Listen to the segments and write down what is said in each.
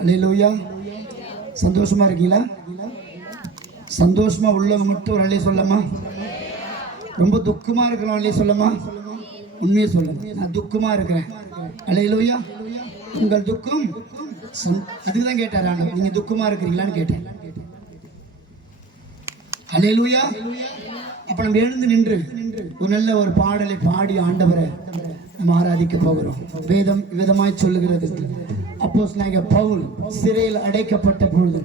அல்லேலூயா. சந்தோஷமா இருக்கீங்களா? சந்தோஷமா உள்ளவங்க மட்டும் ஒரு அல்லே சொல்லமா. ரொம்ப துக்கமா இருக்கிறோம் அல்லே சொல்லமா. உண்மையை சொல்லுங்க, நான் துக்கமா இருக்கிறேன். அல்லேலூயா. உங்கள் துக்கம் அதுதான் கேட்டார் ஆண்டவர். நீங்க துக்கமா இருக்கிறீங்களான்னு கேட்டேன். அல்லேலூயா. அப்ப நம்ம எழுந்து நின்று ஒரு நல்ல ஒரு பாடலை பாடி ஆண்டவரை நம்ம ஆராதிக்க போகிறோம். வேதம் விதமாய் சொல்லுகிறது, அப்போஸ்தலனாகிய பவுல் சிறையில் அடைக்கப்பட்ட பொழுது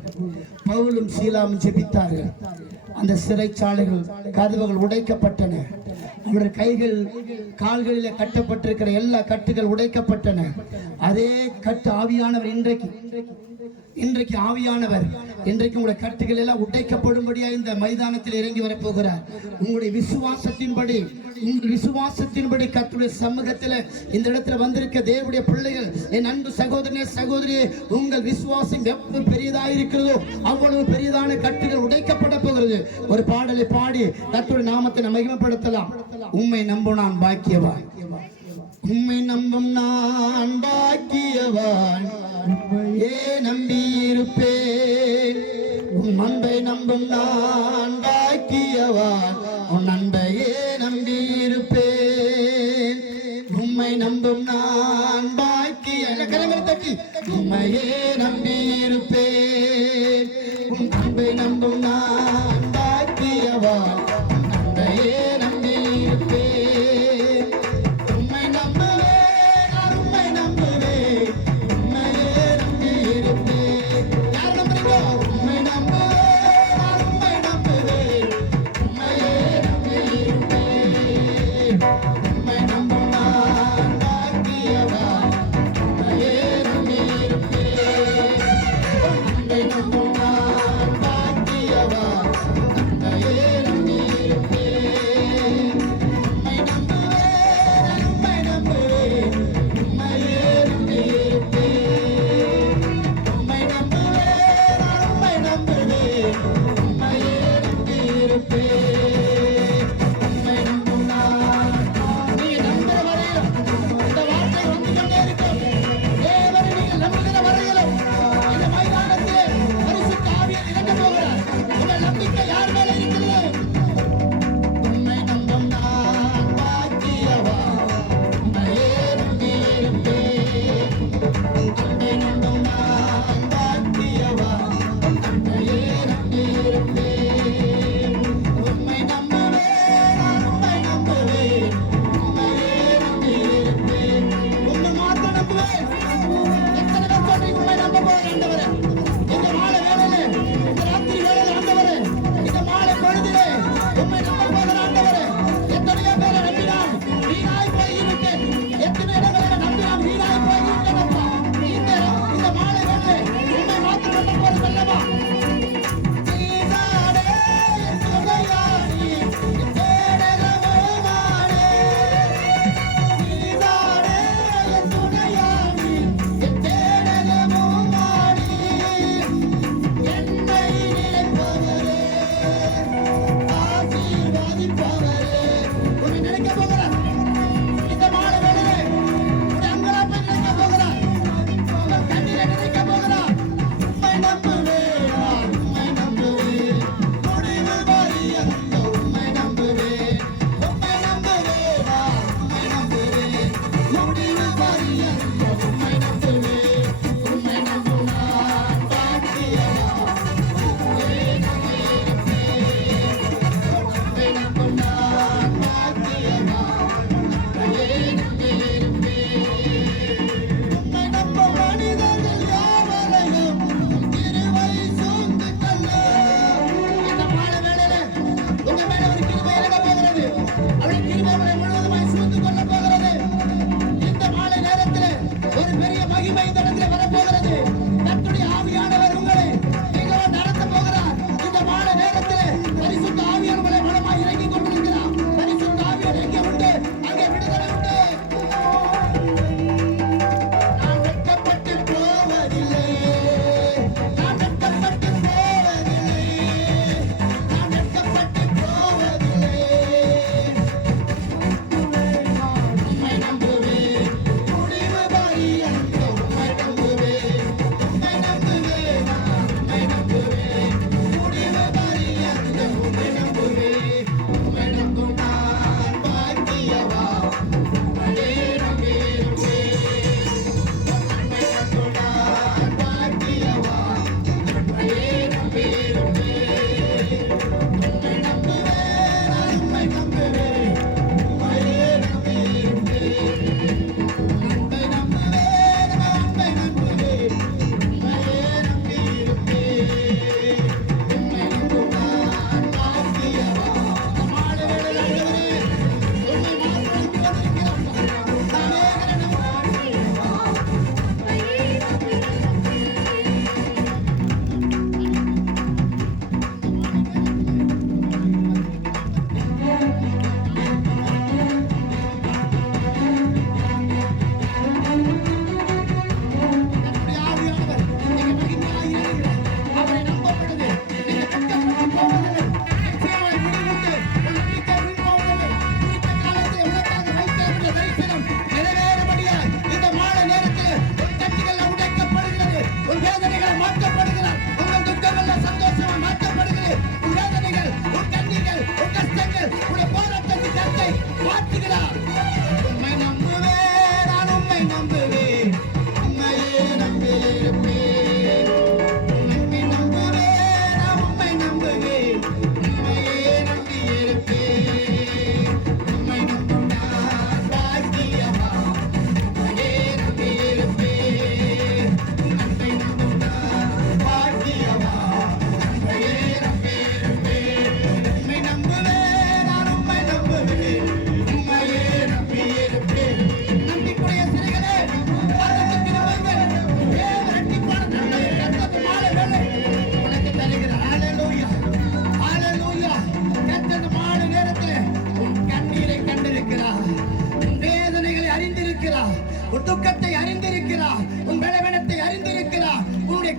பவுலும் சீலாவும் ஜெபித்தார்கள். அந்த சிறைச்சாலைகள் கதவுகள் உடைக்கப்பட்டன. அவருடைய கைகள் கால்களிலே கட்டப்பட்டிருக்கிற எல்லா கட்டுகள் உடைக்கப்பட்டன. அதே கட்டு ஆவியானவர் இன்றைக்கு ஆவியானவர் இன்றைக்கு உங்களுடைய கட்டுகள் எல்லாம் உடைக்கப்படும்படியா இந்த மைதானத்தில் இறங்கி வரப்போகிறார். உங்களுடைய விசுவாசத்தின்படி கர்த்தருடைய சமூகத்தில் இந்த இடத்துல வந்திருக்க தேவனுடைய பிள்ளைகள், என் அன்பு சகோதரனே சகோதரியே, உங்கள் விசுவாசம் எவ்வளவு பெரியதாக இருக்கிறதோ அவ்வளவு பெரியதான கட்டுகள் உடைக்கப்பட போகிறது. ஒரு பாடலை பாடி கர்த்தருடைய நாமத்தை மகிமைப்படுத்தலாம். உம்மை நம்பும் நான் பாக்கியவான், உம்மை நம்பும் நான் பாக்கியவான், நம்பி இருப்பேன். உன் அன்பை நம்பும் நான் பாக்கியவான், உன் அன்பையே நம்பி இருப்பேன். உம்மை நம்பும் நான் பாக்கிய கரங்களை தட்டி உம்மையே நம்பி இருப்பேன். உன் அன்பை நம்பும் நான் பாக்கியவான், அன்பையே நம்பி இருப்பேன்.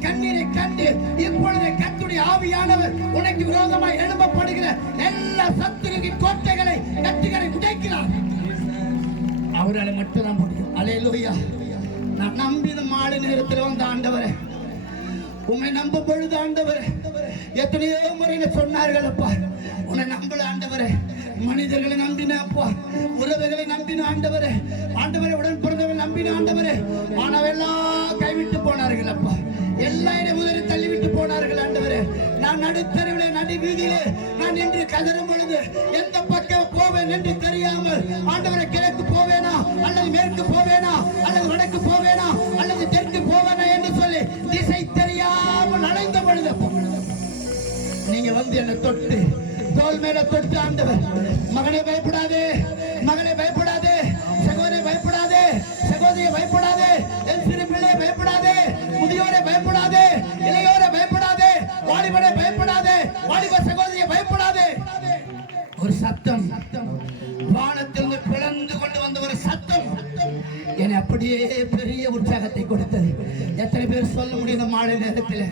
கண்ணீரை கண்டு இப்பொழுது கர்த்தருடைய ஆவியானவர் உனக்கு விரோதமாய் எழும்பப்படுகிற எல்லா சத்துருவின் கோட்டைகளை கட்டுகளை உடைக்கிறார். அவரால் மட்டும்தான் முடியும். அல்லேலூயா. நான் நம்பின மாலை நேரத்தில் வந்த ஆண்டவரே, உம்மை நம்ப பொழுது ஆண்டவரே, எத்தனையோ முறையில சொன்னார்கள் அப்பா, உன்னை நம்பல ஆண்டவரே, மனிதர்களை நம்பின அப்பா, உறவுகளை நம்பின ஆண்டவரே, ஆண்டவரை உடன் பிறந்தவரை நம்பின ஆண்டவரே, ஆனவெல்லாம் கைவிட்டு போனார்கள் அப்பா, எல்லாரும் முதலில் தள்ளிவிட்டு போனார்கள் ஆண்டவரே. நான் நடுத்தருவிலே நடு வீதியிலே நான் என்று கதறும் பொழுது எந்த பக்கம் போவேன் என்று தெரியாமல் ஆண்டவரை, கிழக்கு போவேனா அல்லது மேற்கு போவேனா அல்லது வடக்கு போவேனா அல்லது தெற்கு போவேனா என்று சொல்லி திசை தெரியாமல் அலைந்த பொழுது நீங்க வந்து என்னை தொட்டு தோல் மேல தொட்டு ஆண்டவர், மகனே பயப்படாதே, மகளே பயப்படாதே, சகோதரி பயப்படாதே, சகோதரியை பயப்படாதே, என் சிறு பிள்ளையை பயப்படாதே, முதியோரை பயப்படாதே, இளையோரை பயப்படாதே, வாலிபனை பயப்படாதே, வாலிப சகோதரியை பயப்படாதே. ஒரு சத்தம் வானத்திலிருந்து பிளந்து கொண்டு வந்த ஒரு சத்தம் என்னை அப்படியே பெரிய உற்சாகத்தை கொடுத்தது. எத்தனை பேர் சொல்ல முடியும் இந்த மாலை நேரத்தில்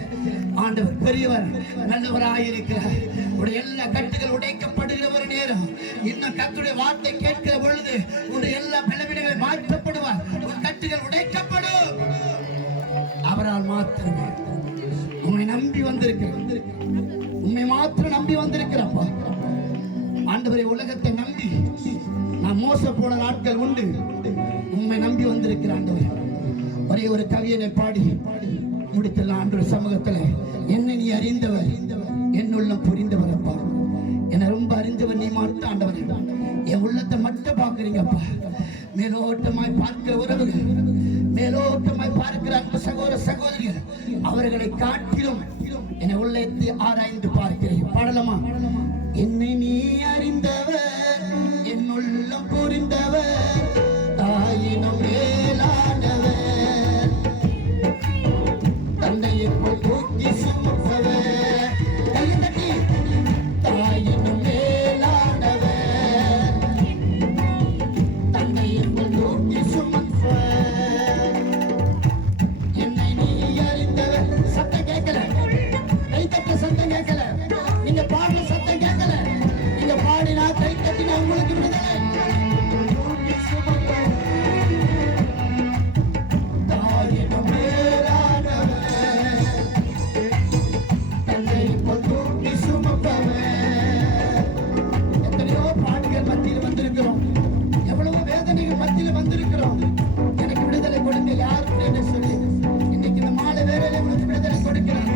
ஆண்டவர் பெரியவர், நல்லவராயிருக்கிறார். உடைய எல்லா கட்டுகள் உடைக்கப்படுகிற ஒரு நேரம், இன்னும் கர்த்தருடைய வார்த்தை கேட்கிற பொழுது உடைய எல்லா பலவீனங்களை மாற்றப்படுவார், உன் கட்டுகள் உடைக்கப்படும். அவரால் மாத்திரமே. உண்மை நம்பி வந்திருக்கிறேன், உண்மை மாத்திரம் நம்பி வந்திருக்கிறப்பா ஆண்டவரை. உலகத்தை நம்பி நான் மோச போன நாட்கள் உண்டு, உண்மை நம்பி வந்திருக்கிற ஆண்டவர். ஒரே ஒரு கவியனை பாடி முடித்துள்ள ஆண்டவர் சமூகத்தில், என்னை நீ அறிந்தவர், என்னுள்ளம் புரிந்தவர் அப்பா, என்னை ரொம்ப அறிந்தவர் நீ மட்டும் ஆண்டவர். என் உள்ளத்தை மட்டும் பார்க்குறீங்கப்பா. மேலோட்டமாய் பார்க்கிற உறவுகள், மேலோட்டமாய் பார்க்கிற அன்பு சகோதர சகோதரிகள், அவர்களை காட்டிலும் என்னை உள்ளத்தை ஆராய்ந்து பார்க்கிறேன். பாடலாமா? என்னை நீ அறிந்தவர், என்னுள்ளம் புரிந்தவர், தாயினும் மேலானவர், தன்னையை போல் தூக்கி சுமப்பவர், தாயினும் மேலானவர், தன்னையை போல் தூக்கி சுமப்பவர். என்னை நீ அறிந்தவர். சத்தம் கேட்கல, கைத்தட்ட சத்தம் கேட்கல, நீங்க பாடுற சத்தம் கேட்கல, நீங்க பாடினா கை தட்டினா உங்களுக்கு விடுதலை. எத்தனையோ பாடுகள் மத்தியில் வந்திருக்கிறோம், எவ்வளவு வேதனைகள் மத்தியில் வந்திருக்கிறோம். எனக்கு விடுதலை கொடுங்க யாருக்கு என்று சொல்லி இன்னைக்கு இந்த மாலை வேலையில உங்களுக்கு விடுதலை கொடுக்கிறேன்.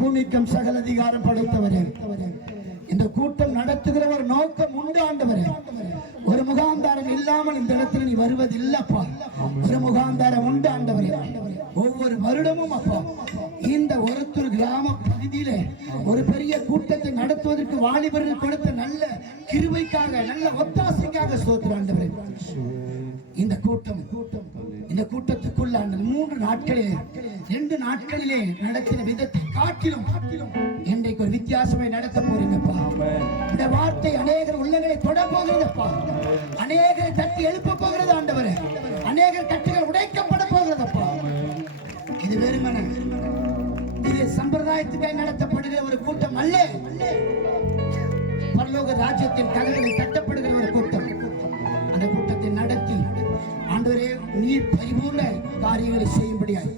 பூமிக்கும் சகல அதிகாரம் படைத்தவரே, இந்த கூட்டம் நடத்துகிறவர் நோக்கம் உண்டு ஆண்டவரே. ஒரு முகாந்தாரம் இல்லாமல் இந்த இடத்துல நீ வருவதில்லப்பா. ஒரு முகாந்தாரம் உண்டு ஆண்டவரே. ஒவ்வொரு வருடமும் அப்பா இந்த ஒருத்தர் கிராம பகுதியிலே ஒரு பெரிய கூட்டத்தை நடத்துவதற்கு வாலிபர்கள் கொடுத்த நல்ல கிருபைக்காக, நல்ல ஒத்தாசைக்காக ஸ்தோத்திரம் ஆண்டவரே. இந்த கூட்டத்துக்குள்ள 3 நாட்களிலே 2 நாட்களிலே நடத்தின விதத்தை காட்டிலும் இன்றைக்கு ஒரு வித்தியாசமாய் நடத்த போறீங்கப்பா. இந்த வார்த்தை அநேகர் உள்ளங்களை தொட போகிறதப்பா. அநேகரை தட்டி எழுப்ப போகிறது ஆண்டவரே. அநேகர் தட்டுகள் உடைக்கப்பட போகிறதப்பா. இது வெறுமனே இது சம்பிரதாயத்துக்காக நடத்தப்படுகிற ஒரு கூட்டம் அல்ல. பரலோக ராஜ்யத்தின் கதவுகள் தட்டப்படுகிற ஒரு கூட்டம். அந்த கூட்டத்தை நடத்தி ஆண்டவரே நீர் பரிபூர்ண காரியங்களை செய்யும்படியாய்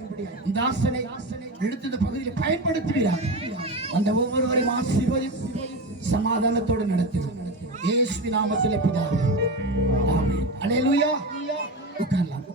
இந்த ஆசனை எடுத்து இந்த பகுதியை பயன்படுத்துவீராக. அந்த ஒவ்வொருவரையும் ஆசீர்வதி சமாதானத்தோடு நடத்து இயேசுவின் நாமத்திலே பிதாவே, ஆமென். அல்லேலூயா. உட்காரலாம்.